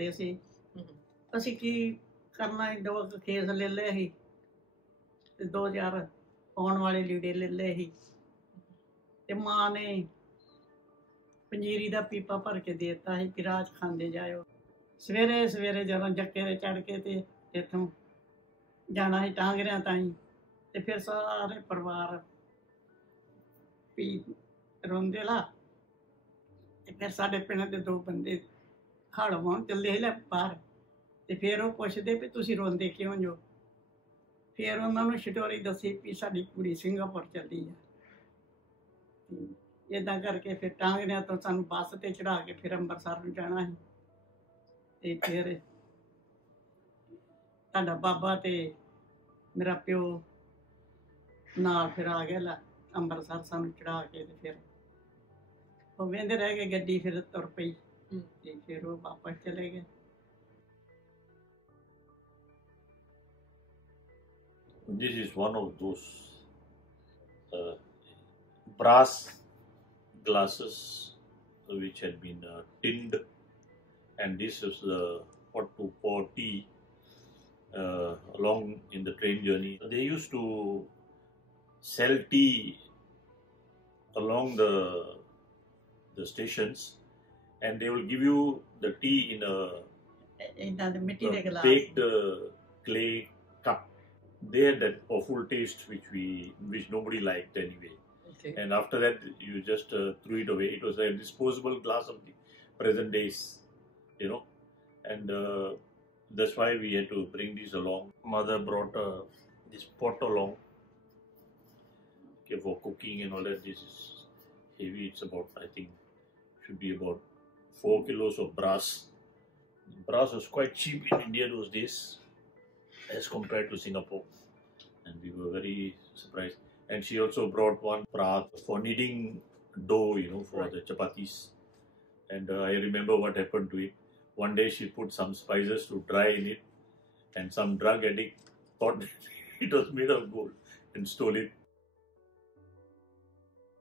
ਹੁੰਦੇ ਸੀ ਅਸੀਂ ਕੀ ਕਰਨਾ, 2 ਖੇਸ ਲੈ ਲਏ ਸੀ ਤੇ 2-4 ਪਾਉਣ ਵਾਲੇ ਲੀੜੇ ਲੈ ਲਏ ਸੀ ਤੇ ਮਾਂ ਨੇ ਪੰਜੀਰੀ ਦਾ ਪੀਪਾ ਭਰ ਕੇ ਦੇ ਦਿੱਤਾ ਸੀ ਕਿ ਰਾਹ 'ਚ ਖਾਂਦੇ ਜਾਇਓ। ਸਵੇਰੇ ਸਵੇਰੇ ਜਦੋਂ ਜੱਕੇ ਤੇ ਚੜ੍ਹ ਕੇ ਤੇ ਇੱਥੋਂ ਜਾਣਾ ਸੀ ਟਾਂਗਰਿਆਂ ਤਾਈਂ ਤੇ ਫਿਰ ਸਾਰੇ ਪਰਿਵਾਰ ਵੀ ਰੋਂਦੇ ਲਾ ਤੇ ਫਿਰ ਸਾਡੇ ਪਿੰਡ ਦੇ 2 ਬੰਦੇ ਹਲ ਵਾਹੁਣ ਚੱਲੇ ਸੀ ਬਾਹਰ ਤੇ ਫਿਰ ਉਹ ਪੁੱਛਦੇ ਵੀ ਤੁਸੀਂ ਰੋਂਦੇ ਕਿਉਂ ਜੋ? ਫਿਰ ਉਹਨਾਂ ਨੂੰ ਸਟੋਰੀ ਦੱਸੀ ਵੀ ਸਾਡੀ ਕੁੜੀ ਸਿੰਗਾਪੁਰ ਚੱਲੀ ਆ। ਇੱਦਾਂ ਕਰਕੇ ਫਿਰ ਟਾਂਗਰਿਆਂ ਤੋਂ ਸਾਨੂੰ ਬੱਸ ਤੇ ਚੜਾ ਕੇ ਫਿਰ ਅੰਮ੍ਰਿਤਸਰ ਨੂੰ ਜਾਣਾ ਸੀ ਤੇ ਫਿਰ ਤੁਹਾਡਾ ਬਾਬਾ ਤੇ ਮੇਰਾ ਪਿਓ ਨਾਲ ਫਿਰ ਆ ਗਿਆ ਅੰਮ੍ਰਿਤਸਰ ਸਾਨੂੰ ਚੜਾ ਕੇ ਤੇ ਫਿਰ ਉਹ ਵਹਿੰਦੇ ਰਹਿ ਗਏ, ਗੱਡੀ ਫਿਰ ਤੁਰ ਪਈ ਤੇ ਫਿਰ ਉਹ ਵਾਪਸ ਚਲੇ ਗਏ। This is one of those brass glasses which had been tinned, and this is the pot to pour tea along in the train journey. They used to sell tea along the stations, and they will give you the tea in a baked clay cup. They had that awful taste which nobody liked anyway. Okay. And after that, you just threw it away. It was a disposable glass of the present days, you know. And that's why we had to bring these along. Mother brought this pot along, okay, for cooking and all that. This is heavy. It's about, I think, should be about 4 kilos of brass. Brass was quite cheap in India those days, as compared to Singapore, and we were very surprised. And she also brought one praat for kneading dough, you know, for the chapatis. And I remember what happened to it. One day she put some spices to dry in it, and some drug addict thought it was made of gold and stole it.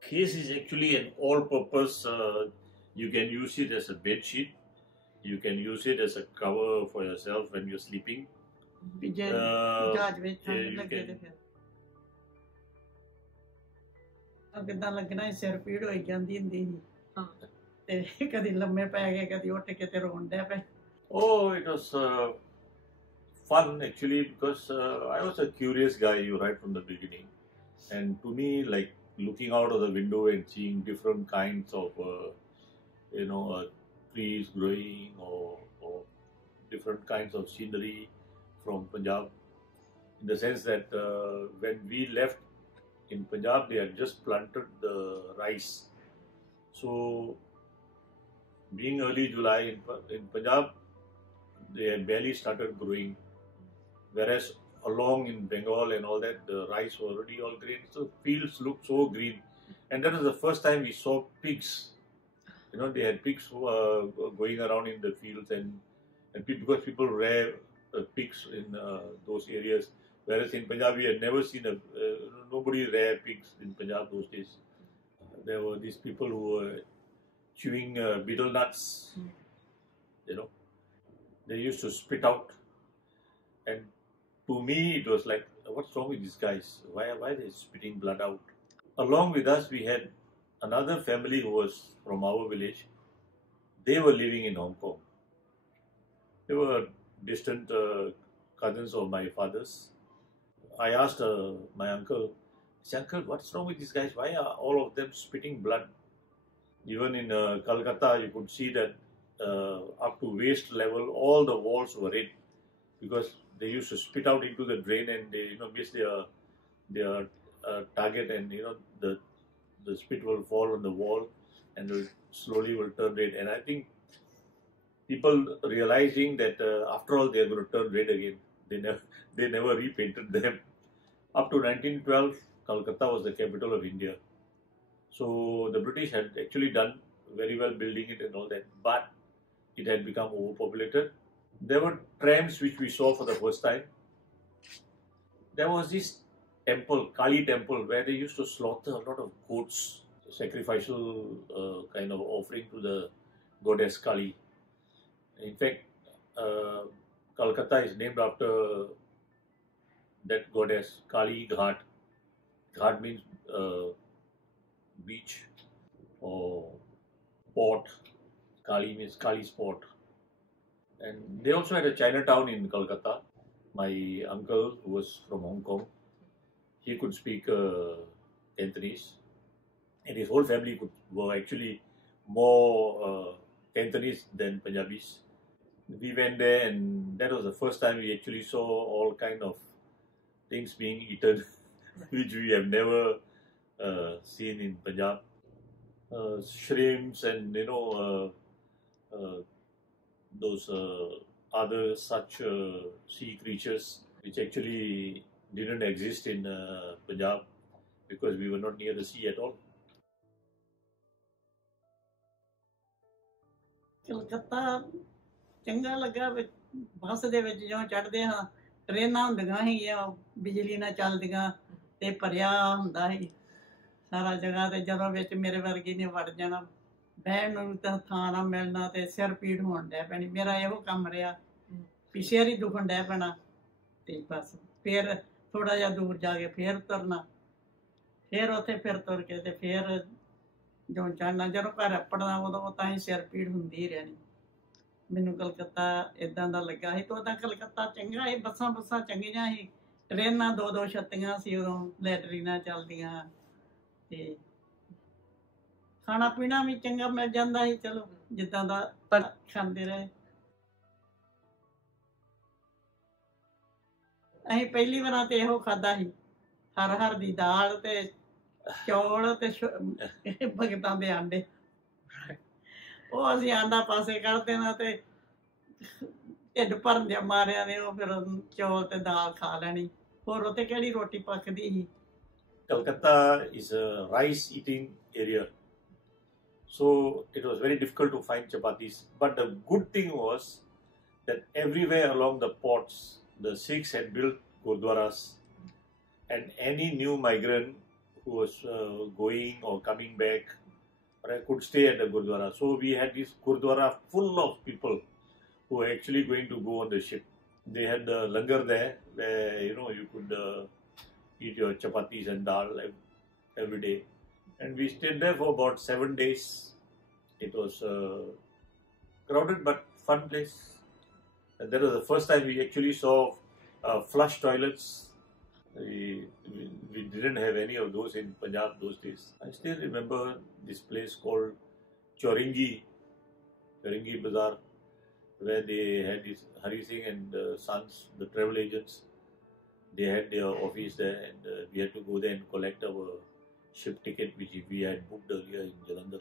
Case is actually an all-purpose. You can use it as a bed sheet. You can use it as a cover for yourself when you're sleeping. ਜਹਾਜ਼ ਵਿੱਚ ਠੰਡ ਲੱਗੇ ਤੇ ਫਿਰ ਕਿੱਦਾਂ ਲੱਗਣਾ, ਸਿਰ ਪੀੜ ਹੋਈ ਜਾਂਦੀ ਹੁੰਦੀ ਸੀ ਤੇ ਕਦੀ ਲੰਮੇ ਪੈ ਗਏ, ਕਦੀ ਉੱਠ ਕੇ ਤੇ ਰੋਣ ਡਿਆ ਪਏ। Oh, it was fun actually, because I was a curious guy right from the beginning, and to me, like looking out of the window and seeing different kinds of trees growing or different kinds of scenery from Punjab, in the sense that when we left in Punjab, they had just planted the rice. So being early July in Punjab, they had barely started growing, whereas along in Bengal and all that, the rice was already all green. So fields looked so green, and that was the first time we saw pigs. You know, they had pigs going around in the fields, and because people rear pigs in those areas, whereas in Punjab we had never seen nobody rear pigs in Punjab those days. There were these people who were chewing betel nuts, you know. They used to spit out, and to me it was like, what's wrong with these guys? Why are they spitting blood out? Along with us we had another family who was from our village. They were living in Hong Kong. They were distant cousins of my father's. I asked my uncle, I said, "Uncle, what's wrong with these guys? Why are all of them spitting blood?" Even in Calcutta, you could see that up to waist level, all the walls were red, because they used to spit out into the drain, and they, miss their target, and the spit will fall on the wall, and slowly will turn red. And I think people realizing that after all they are going to turn red again, they never repainted them. Up to 1912, Calcutta was the capital of India. So the British had actually done very well building it and all that, but it had become overpopulated. There were trams which we saw for the first time. There was this temple, Kali temple, where they used to slaughter a lot of goats, sacrificial kind of offering to the goddess Kali. In fact, Calcutta is named after that goddess Kali Ghat. Ghat means beach or port. Kali means Kali's port. And they also had a Chinatown in Calcutta. My uncle, who was from Hong Kong, he could speak Cantonese, and his whole family were actually more Cantonese than Punjabis. We went there, and that was the first time we actually saw all kind of things being eaten, which we have never seen in Punjab. Shrimps and those other such sea creatures which actually didn't exist in Punjab because we were not near the sea at all. Calcutta ਚੰਗਾ ਲੱਗਾ ਬੱਸ ਦੇ ਵਿੱਚ ਜਦੋਂ ਚੜ੍ਹਦੇ ਹਾਂ ਟ੍ਰੇਨਾਂ ਹੁੰਦੀਆਂ ਸੀਗੀਆਂ ਬਿਜਲੀ ਨਾਲ ਚੱਲਦੀਆਂ ਤੇ ਭਰਿਆ ਹੁੰਦਾ ਸੀ ਸਾਰਾ ਜਗ੍ਹਾ ਤੇ ਜਦੋਂ ਵਿੱਚ ਮੇਰੇ ਵਰਗੀ ਨੇ ਵੜ ਜਾਣਾ ਬਹਿਣ ਨੂੰ ਤਾਂ ਥਾਂ ਨਾ ਮਿਲਣਾ ਤੇ ਸਿਰ ਪੀੜ ਹੋਣ ਡੈ ਪੈਣੀ ਮੇਰਾ ਇਹੋ ਕੰਮ ਰਿਹਾ ਵੀ ਸਿਰ ਹੀ ਦੁਖਣ ਡੈ ਪੈਣਾ ਤੇ ਬਸ ਫਿਰ ਥੋੜਾ ਜਿਹਾ ਦੂਰ ਜਾ ਕੇ ਫਿਰ ਤੁਰਨਾ ਫਿਰ ਉੱਥੇ ਫਿਰ ਤੁਰ ਕੇ ਤੇ ਫਿਰ ਜਦੋਂ ਚੜ੍ਹਨਾ ਜਦੋਂ ਘਰ ਆਪਣਾ ਉਦੋਂ ਤਾਂ ਹੀ ਸਿਰ ਪੀੜ ਹੁੰਦੀ ਹੀ ਰਹਿਣੀ ਮੈਨੂੰ ਕਲਕੱਤਾ ਇਦਾਂ ਦਾ ਲੱਗਾ ਸੀ ਤੇ ਉਦਾਂ ਕਲਕੱਤਾ ਚੰਗਾ ਸੀ ਬੱਸਾਂ ਚੰਗੀਆਂ ਸੀ ਟ੍ਰੇਨਾਂ ਦੋ ਛੱਤੀਆਂ ਸੀ ਉਦੋਂ ਲੈਟਰੀਨਾਂ ਚੱਲਦੀਆਂ ਤੇ ਖਾਣਾ ਪੀਣਾ ਵੀ ਚੰਗਾ ਮਿਲ ਜਾਂਦਾ ਸੀ ਚਲੋ ਜਿੱਦਾਂ ਦਾ ਖਾਂਦੇ ਰਹੇ ਅਸੀਂ ਪਹਿਲੀ ਵਾਰ ਤੇ ਇਹੋ ਖਾਦਾ ਸੀ ਹਰ ਦੀ ਦਾਲ ਤੇ ਚੌਲ ਤੇ ਭਗਤਾਂ ਦੇ ਆਂਡੇ ਉਹ ਅਸੀਂ ਆਂਡਾ ਪਾਸੇ ਕੱਢ ਦੇਣਾ ਤੇ ਢਿੱਡ ਭਰਨ ਦੇ ਮਾਰਿਆਂ ਨੇ ਉਹ ਫਿਰ ਚੌਲ ਤੇ ਦਾਲ ਖਾ ਲੈਣੀ ਹੋਰ ਉੱਥੇ ਕਿਹੜੀ ਰੋਟੀ ਪੱਕਦੀ ਸੀ Calcutta is a rice eating area, so it was very difficult to find chapatis. But the good thing was that everywhere along the ports, the Sikhs had built gurdwaras, and any new migrant who was going or coming back could stay at the gurdwara. So we had this gurdwara full of people who were actually going to go on the ship. They had the langar there where you could eat your chapatis and dal every day. And we stayed there for about 7 days. It was a crowded but fun place. And that was the first time we actually saw flush toilets. We didn't have any of those in Punjab those days. I still remember this place called Chauringi Bazaar, where they had this Hari Singh and Sons, the travel agents. They had their office there, and we had to go there and collect our ship ticket, which we had booked earlier in Jalandhar.